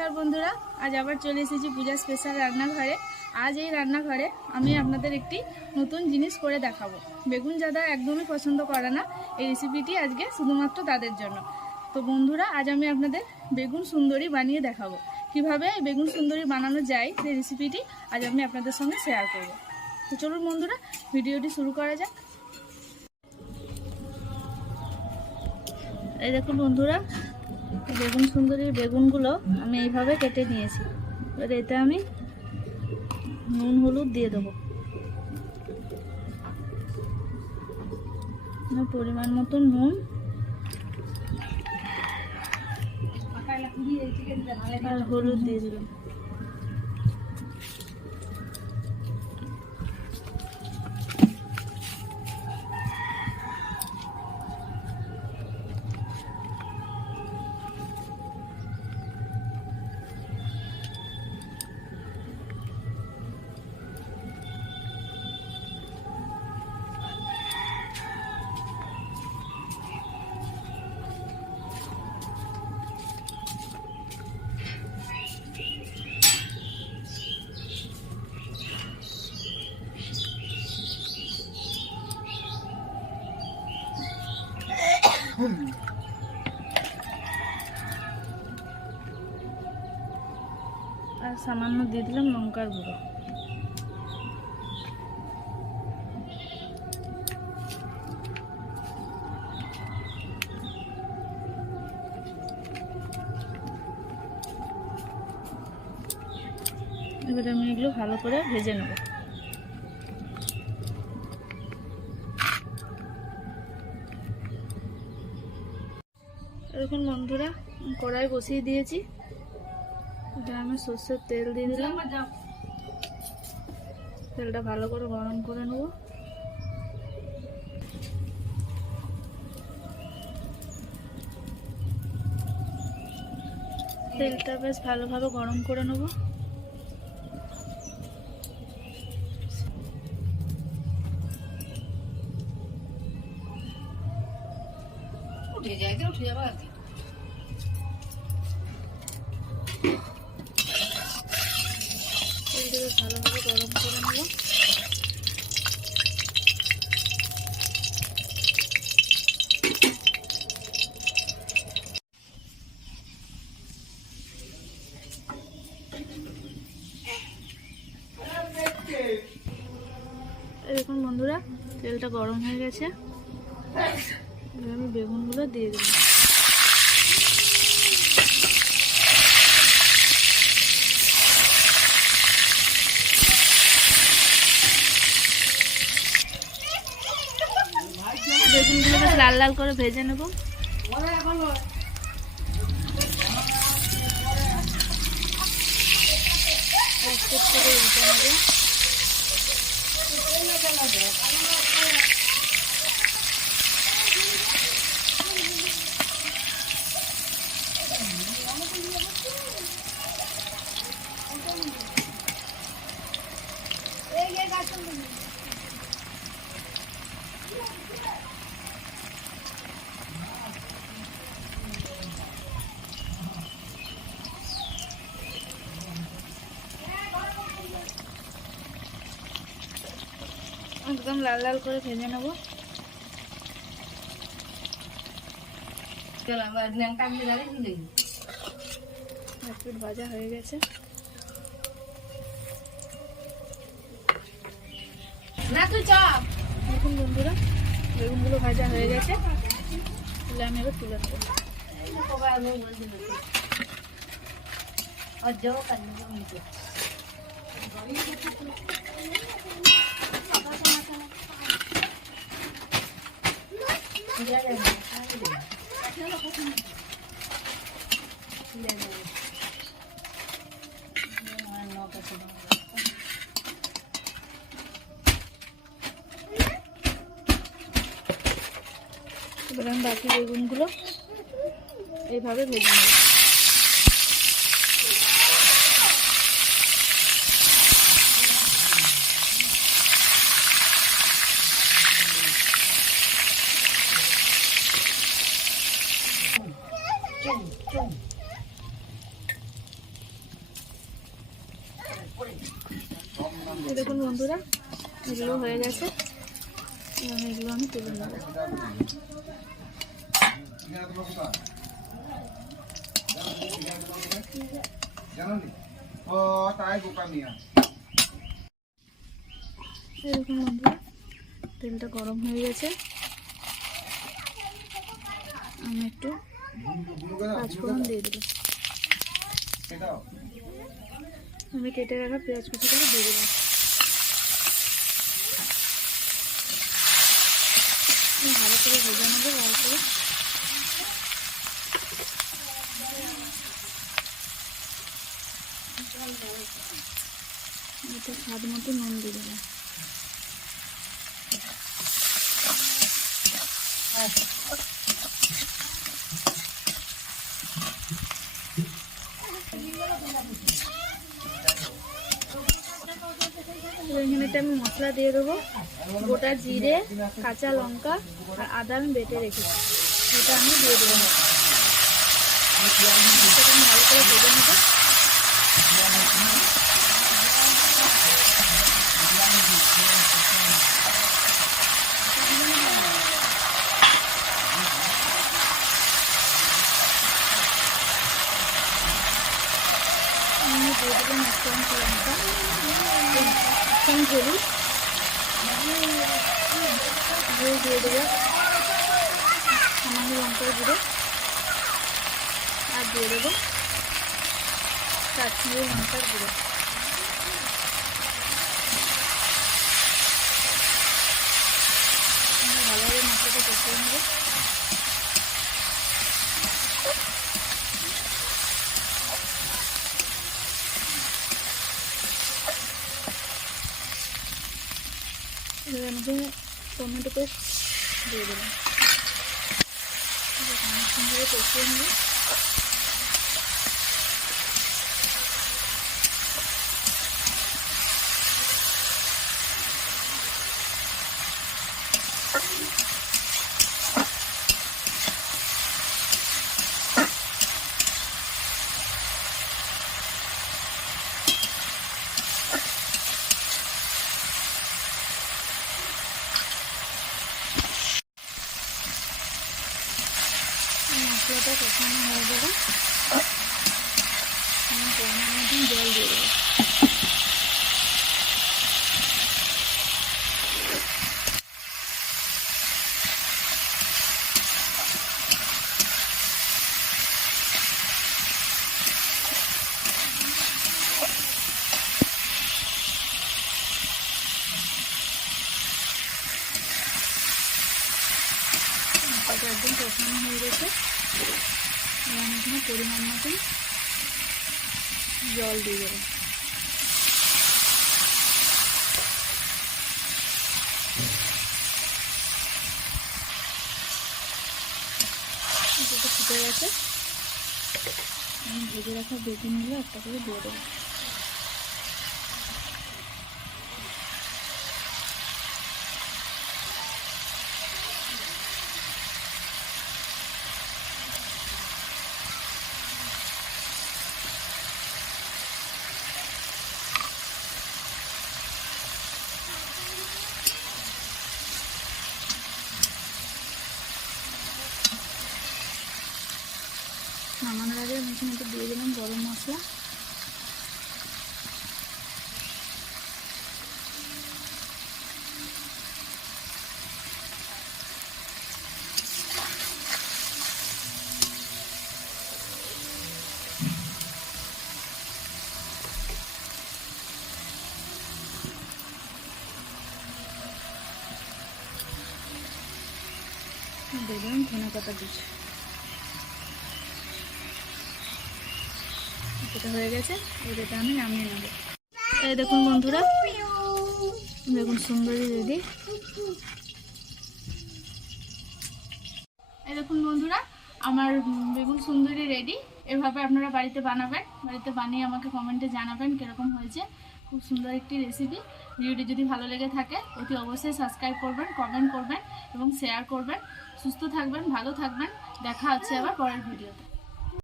नमस्कार बंधुरा आज आबार चले एसेছি पूजा स्पेशल रान्नाघरे। आज এই রান্নাঘরে আমি আপনাদের একটি নতুন জিনিস করে দেখাবো। বেগুন যারা একদমই পছন্দ করে না এই রেসিপিটি আজকে শুধুমাত্র তাদের জন্য। তো বন্ধুরা আজ আমি আপনাদের বেগুন সুন্দরী বানিয়ে দেখাবো। কিভাবে বেগুন সুন্দরী বানানো যায় সেই রেসিপিটি আজ আমি আপনাদের সঙ্গে শেয়ার করব। তো চলুন বন্ধুরা ভিডিওটি শুরু করা যাক। এই দেখুন বন্ধুরা বেগুন সুন্দরীর বেগুনগুলো আমি এইভাবে কেটে নিয়েছি। এবার এতে আমি নুন হলুদ দিয়ে দেবো, পরিমাণ মতো নুন আর হলুদ দিয়ে দিলাম। আর সামান্য দিয়ে দিলাম লঙ্কার গুঁড়ো। এবার আমি এগুলো ভালো করে ভেজে নেব। এখন বন্ধুরা কড়াই বসিয়ে দিয়েছি, এটা আমি সরষের তেল দিয়ে দিলাম। তেলটা ভালো করে গরম করে নেব। তেলটা বেশ ভালোভাবে গরম করে নেব। উঠে যাবে আর কি। ভালোভাবে গরম করে নেব। দেখুন বন্ধুরা তেলটা গরম হয়ে গেছে, আমি বেগুনগুলো দিয়ে দিলাম। বেগুনগুলো বেশ লাল লাল করে ভেজে নেব। একদম লাল লাল করে ভেজে নেব। ভাজা হয়ে গেছে। দেখুন বন্ধুরা বেগুনগুলো ভাজা হয়ে গেছে, তাহলে আমি এবার তুলে নেব। এবার আমি বাকি বেগুনগুলো এইভাবে ভেজে নেব। দেখুন বন্ধুরা, এগুলো হয়ে গেছে, এগুলো আমি তুলে নেব। এরকম বন্ধুরা, তেলটা গরম হয়ে গেছে, আমি একটু পাঁচফোড়ন দিয়ে দিলাম। আমি কেটে রাখা পেঁয়াজ কুচিটা দিয়ে দিলাম। ভালো করে ভেজে নেবো, ভালো করে। এটা স্বাদ মতো নুন দিয়ে দেবো। এখানেতে আমি মশলা দিয়ে দেবো, গোটা জিরে, কাঁচা লঙ্কা আর আদা আমি বেটে রেখেছি, এটা আমি দিয়ে দেবো। সেটা আমি ভালো করে ভেজে নেবো। আমি দিয়ে দেবেন 1 চামচ লঙ্কা, 1 চামচ হলুদ, দিয়ে দেবো সামান্য লঙ্কার গুঁড়ো, আর দিয়ে দেবো কাশ্মীরি লঙ্কার গুঁড়ো। ভালোভাবে মশলাটা কষিয়ে নেবো। এবার আমাকে টমেটো পেস্ট দিয়ে দেবো, সুন্দর কষিয়ে নেবো। মশলাটা কষানো হয়ে যাবে, আমি পরিমাণ মতন জল দিয়ে দেবো। মশলাটা একদম কষানো হয়ে গেছে, এবার আমি এখানে পরিমাণ মতন জল দিয়ে দেবো। এটা ফুটে গেছে, আমি ভেজে রাখা বেগুনগুলো একটা করে দিয়ে দেবো। নামানোর আগে আমি এখানে একটু দিয়ে দিলাম গরম মশলা, দিয়ে দিলাম ধনেপাতা কুচি। এটা হয়ে গেছে, এটা আমি নামিয়ে নেব। এই দেখুন বন্ধুরা, দেখুন সুন্দরী রেডি। এই দেখুন বন্ধুরা, আমার বেগুন সুন্দরী রেডি। এভাবে আপনারা বাড়িতে বানাবেন, বাড়িতে বানিয়ে আমাকে কমেন্টে জানাবেন কীরকম হয়েছে। খুব সুন্দর একটি রেসিপি। ভিডিওটি যদি ভালো লেগে থাকে অতি অবশ্যই সাবস্ক্রাইব করবেন, কমেন্ট করবেন এবং শেয়ার করবেন। সুস্থ থাকবেন, ভালো থাকবেন। দেখা হচ্ছে আবার পরের ভিডিওতে।